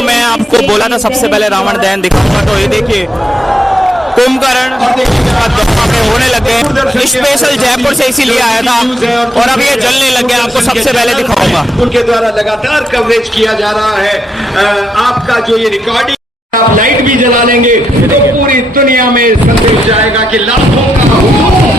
दोस्तों मैं आपको बोला था सबसे पहले रावण दहन दिखाऊंगा, तो ये देखिए कुंभकर्ण वहाँ पे होने लग गए। स्पेशल जयपुर से इसीलिए आया था और अब ये जलने लग गया। आपको सबसे पहले दिखाऊंगा। उनके द्वारा लगातार कवरेज किया जा रहा है। आपका जो ये रिकॉर्डिंग, आप लाइट भी जला लेंगे तो पूरी दुनिया में संदेश जाएगा कि लाखों का हुजूम।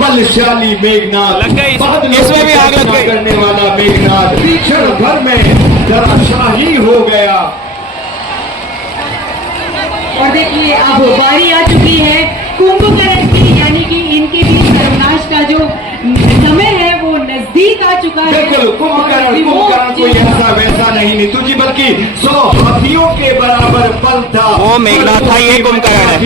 बलशाली मेघनाथ, इसमें भी आग लग गई। करने वाला मेघनाथ क्षण भर में धराशाही हो गया। और देखिए अब बारी आ चुकी है कुंभकर्ण की, यानी कि इनके भी सर्वनाश का जो समय है वो नजदीक आ चुका है। बिल्कुल, कुंभकर्ण कोई ऐसा वैसा नहीं नीतू जी, बल्कि 100 हाथियों के बराबर बल था। वो मेघनाथ था, ये कुंभकर्ण है।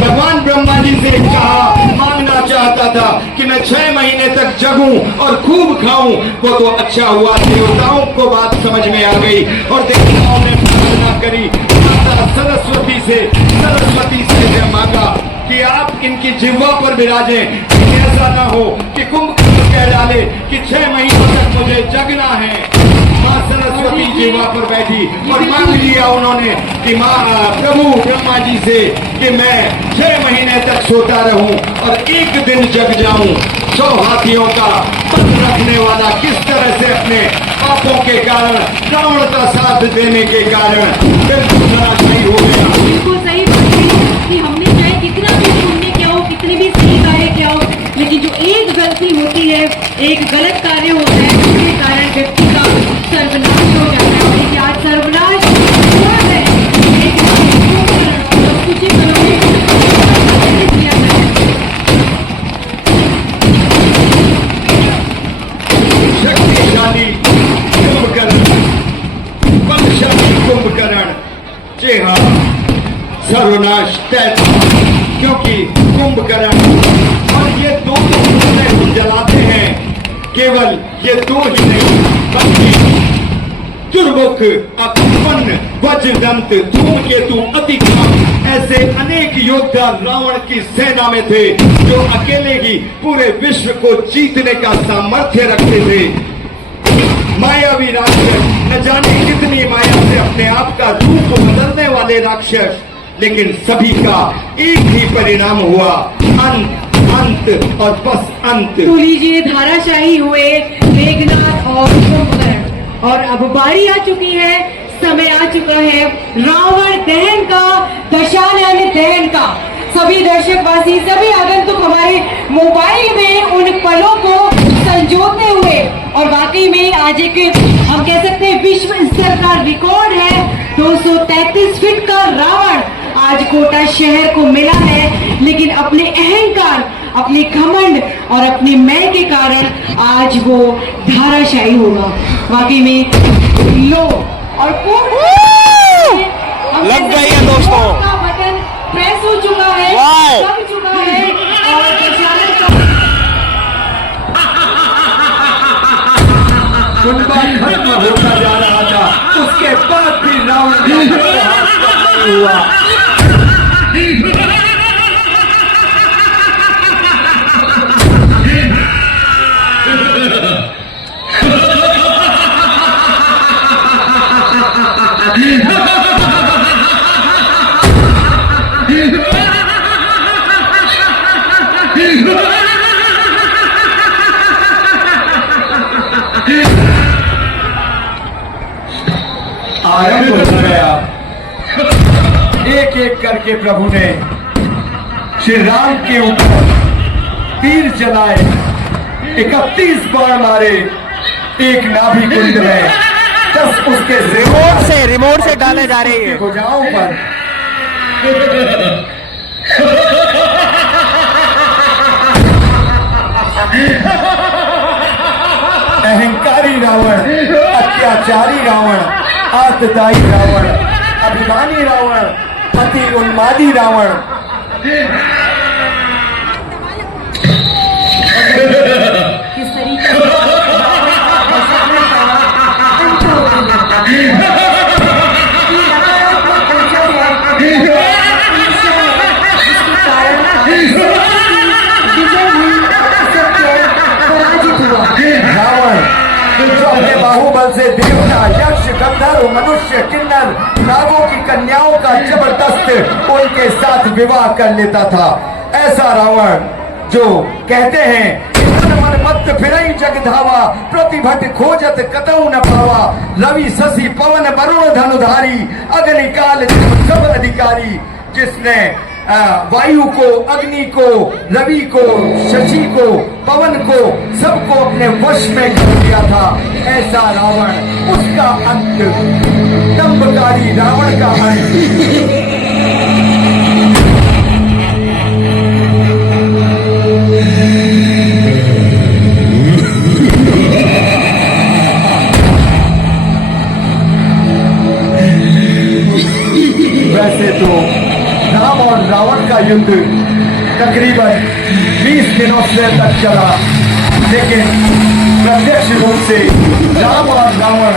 भगवान ब्रह्मा जी से कहा, मांगना चाहता था कि मैं 6 महीने तक जगूं और खूब खाऊं। वो तो अच्छा हुआ, देवताओं को बात समझ में आ गई और देवताओं ने प्रार्थना करी माता सरस्वती से मांगा कि आप इनकी जिह्वा पर विराजे, ऐसा ना हो कि कुंभकर्ण कह डाले कि 6 महीनों तक मुझे जगना है। माँ सरस्वती जिह्वा पर बैठी और मांग लिया उन्होंने कि माँ प्रभु ब्रह्मा जी से कि मैं 6 महीने तक सोता रहूं और एक दिन जग जाऊं। 100 हाथियों का पद रखने वाला किस तरह से अपने पापों के कारण, रावण का साथ देने के कारण बिल्कुल धराशायी हो गया। बिल्कुल सही बात है कि हमने चाहे कितना भी पुण्य किया हो, कितने भी सही कार्य किया हो, लेकिन जो एक गलती होती है, एक गलत कार्य होता है, उसके कारण व्यक्ति का सर्वनाश हो जाता है। और देखिए आज सर्वनाश हुआ है, कुछ ही दिनों में किया गया है। शक्तिशाली कुंभकर्ण, बलशाली कुंभकर्ण, जी हाँ, सर्वनाश तय था, क्योंकि कुंभकर्ण और ये दो हम जलाते हैं, केवल ये 2 ही नहीं बल्कि दुर्मुख, अकुपन्न, वज्रदंत, धूमकेतु, अतिक्रम, ऐसे अनेक योद्धा रावण की सेना में थे जो अकेले ही पूरे विश्व को जीतने का सामर्थ्य रखते थे। मायावी राक्षस, न जाने कितनी माया से अपने आप का रूप बदलने वाले राक्षस, लेकिन सभी का एक ही परिणाम हुआ, अंत अंत और बस अंत। तो लीजिए धाराशाही हुए मेघनाथ और कुंभकर्ण, और अब बारी आ चुकी है, समय आ चुका है रावण दहन का, दशानन दहन का। सभी दर्शकवासी, सभी आगंतुक हमारे मोबाइल में उन पलों को संजोते हुए, और वाकई में आज एक हम कह सकते हैं विश्व स्तर का रिकॉर्ड है। 233 फीट का रावण आज कोटा शहर को मिला है, लेकिन अपने अहंकार, अपने घमंड और अपने मैं के कारण आज वो धाराशायी होगा। वाकई में लो और लग गई है दोस्तों, का बटन प्रेस हो चुका है, लग चुका है और खत्म होता जा रहा था, उसके बाद भी रावण हुआ। आरंभ हो गया। एक एक करके प्रभु ने श्री राम के ऊपर तीर चलाए, 31 बाण मारे एक नाभि कुंड में, 10 उसके रिमोट से डाले जा रही है भुजाओं पर। अहंकारी रावण, अत्याचारी रावण, आतताई रावण, अभिमानी रावण, अति उन्मादी रावण। किस तरीके से उनके साथ विवाह कर लेता था। ऐसा रावण जो कहते हैं मन मन मत फिरई जग धावा, प्रतिभट खोजत कतऊ न पावा, रवि शशि पवन वरुण धनुधारी, अग्निकाल सब अधिकारी, जिसने वायु को, अग्नि को, रवि को, शशि को, पवन को, सबको अपने वश में कर दिया था। ऐसा रावण, उसका अंत, दंभकारी रावण का अंत। वैसे तो राम और रावण का युद्ध तकरीबन 20 दिनों से तक चला, लेकिन प्रत्यक्ष रूप से राम और रावण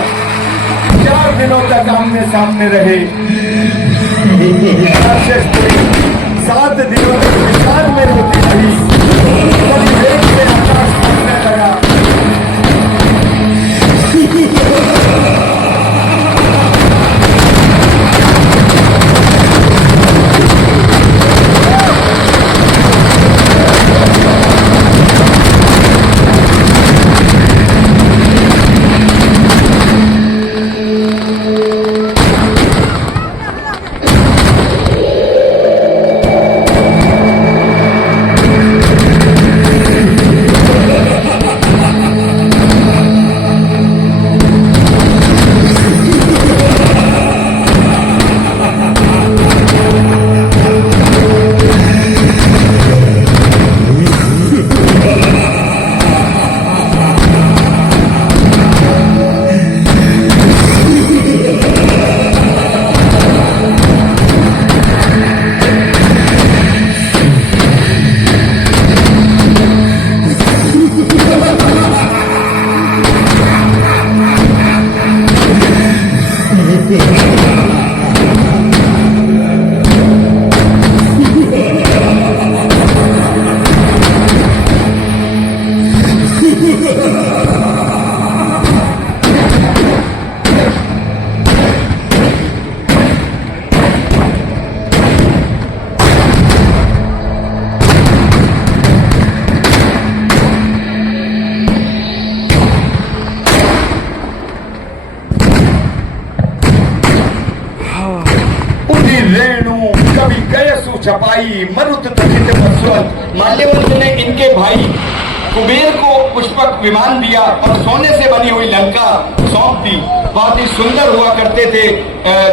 4 दिनों तक आमने सामने रहे। 7 दिनों तक विचार में होती रही। कभी वेग से आकाश फटने लगा। छपाई मरुत तखित मस्वत। माल्यवंत ने इनके भाई कुबेर को पुष्पक विमान दिया और सोने से बनी हुई लंका सौंप दी। बहुत ही सुंदर हुआ करते थे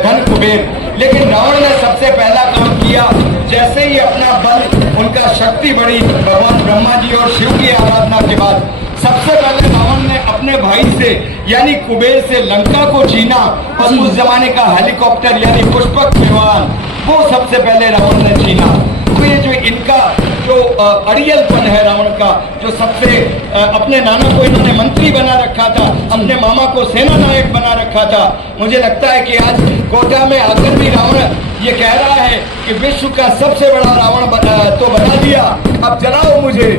धन कुबेर। लेकिन रावण ने सबसे पहला काम किया, जैसे ही अपना बल, उनका शक्ति बढ़ी भगवान ब्रह्मा जी और शिव की आराधना के बाद, सबसे पहले रावण ने अपने भाई से यानी कुबेर से लंका को छीना और उस जमाने का हेलीकॉप्टर यानी पुष्पक विमान वो सबसे पहले रावण ने छीना। तो ये जो इनका जो अड़ियलपन है रावण का, जो सबसे अपने नाना को इन्होंने मंत्री बना रखा था, अपने मामा को सेना नायक बना रखा था। मुझे लगता है कि आज कोटा में आकर भी रावण ये कह रहा है कि विश्व का सबसे बड़ा रावण तो बना दिया, अब जलाओ मुझे।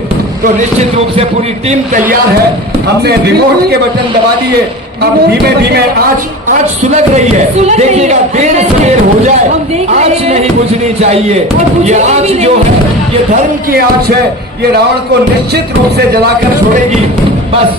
तो निश्चित रूप से पूरी टीम तैयार है। हमने रिमोट के बटन दबा दिए। अब धीमे धीमे आँच सुलग रही है। देखिएगा देर सवेर हो जाए, आँच नहीं बुझनी चाहिए। ये आँच जो है ये धर्म की आँच है। ये रावण को निश्चित रूप से जलाकर छोड़ेगी। बस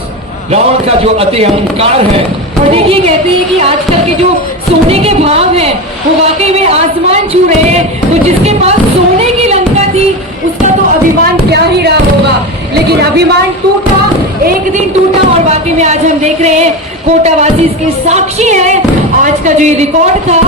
रावण का जो अति अहंकार है। और देखिए कहते हैं कि आजकल के जो सोने के भाव हैं वो वाकई में आसमान छू रहे हैं। तो जिसके पास सोने की लंका थी उसका तो अभिमान क्या ही रहा होगा, लेकिन अभिमान टूटा, एक दिन टूटा। और वाकई में आज हम देख रहे हैं कोटावासी इसके साक्षी है। आज का जो ये रिकॉर्ड था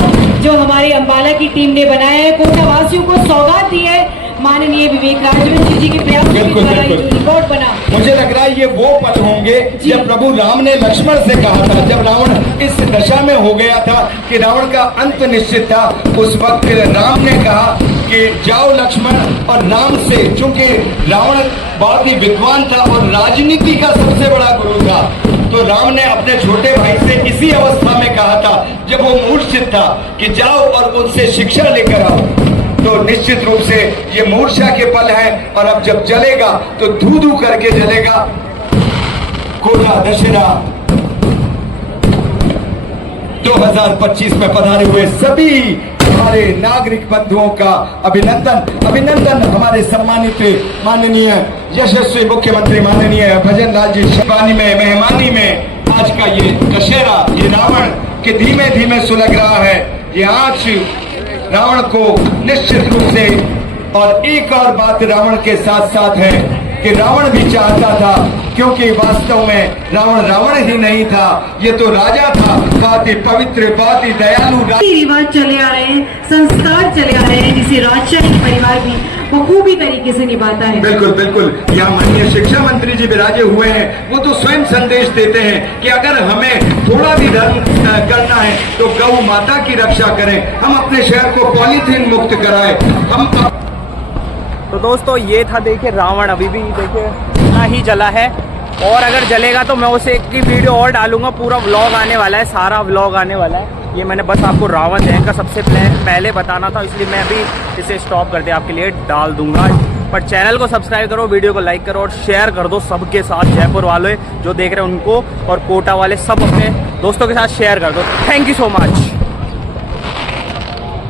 जो हमारी अंबाला की टीम ने बनाया है, कोटावासियों को सौगात दी है माननीय विवेक राजवंशी जी के प्रयास के द्वारा ये रिकॉर्ड बना। मुझे लग रहा है ये वो पल होंगे जब प्रभु राम ने लक्ष्मण से कहा था, जब रावण इस दशा में हो गया था कि रावण का अंत निश्चित था। उस वक्त राम ने कहा कि जाओ लक्ष्मण, और राम से, चूंकि रावण बहुत ही विद्वान था और राजनीति का सबसे बड़ा गुरु था, तो राम ने अपने छोटे भाई से इसी अवस्था में कहा था जब वो मूर्छित था कि जाओ और उनसे शिक्षा लेकर आओ। तो निश्चित रूप से ये मूर्छा के पल है। और अब जब जलेगा तो धू धू करके जलेगा। कोटा दशहरा 2025 में पधारे हुए सभी हमारे नागरिक बंधुओं का अभिनंदन अभिनंदन। हमारे सम्मानित माननीय यशस्वी मुख्यमंत्री माननीय भजन लाल जी शिवानी में मेहमानी में आज का ये दशहरा, ये रावण के धीमे धीमे सुलग रहा है। ये आज रावण को निश्चित रूप से, और एक और बात रावण के साथ साथ है कि रावण भी चाहता था, क्योंकि वास्तव में रावण रावण ही नहीं था, ये तो राजा था। बहुत ही पवित्र, बहुत ही दयालु रिवाज चले आ रहे हैं, संस्कार चले आ रहे हैं, जिसे राजशाही परिवार भी बखूबी तरीके से निभाता है। बिल्कुल बिल्कुल। यहाँ माननीय शिक्षा मंत्री जी विराजे हुए हैं, वो तो स्वयं संदेश देते हैं कि अगर हमें थोड़ा भी धर्म करना है तो गौ माता की रक्षा करें, हम अपने शहर को पॉलीथीन मुक्त कराएं। हम तो दोस्तों ये था, देखिए रावण अभी भी देखिए इतना ही जला है, और अगर जलेगा तो मैं उसे एक की वीडियो और डालूंगा। पूरा व्लॉग आने वाला है, सारा व्लॉग आने वाला है। ये मैंने बस आपको रावण दहन का सबसे पहले बताना था, इसलिए मैं अभी इसे स्टॉप करके आपके लिए डाल दूंगा। पर चैनल को सब्सक्राइब करो, वीडियो को लाइक करो और शेयर कर दो सबके साथ। जयपुर वाले जो देख रहे हैं उनको और कोटा वाले सब अपने दोस्तों के साथ शेयर कर दो। Thank you so much.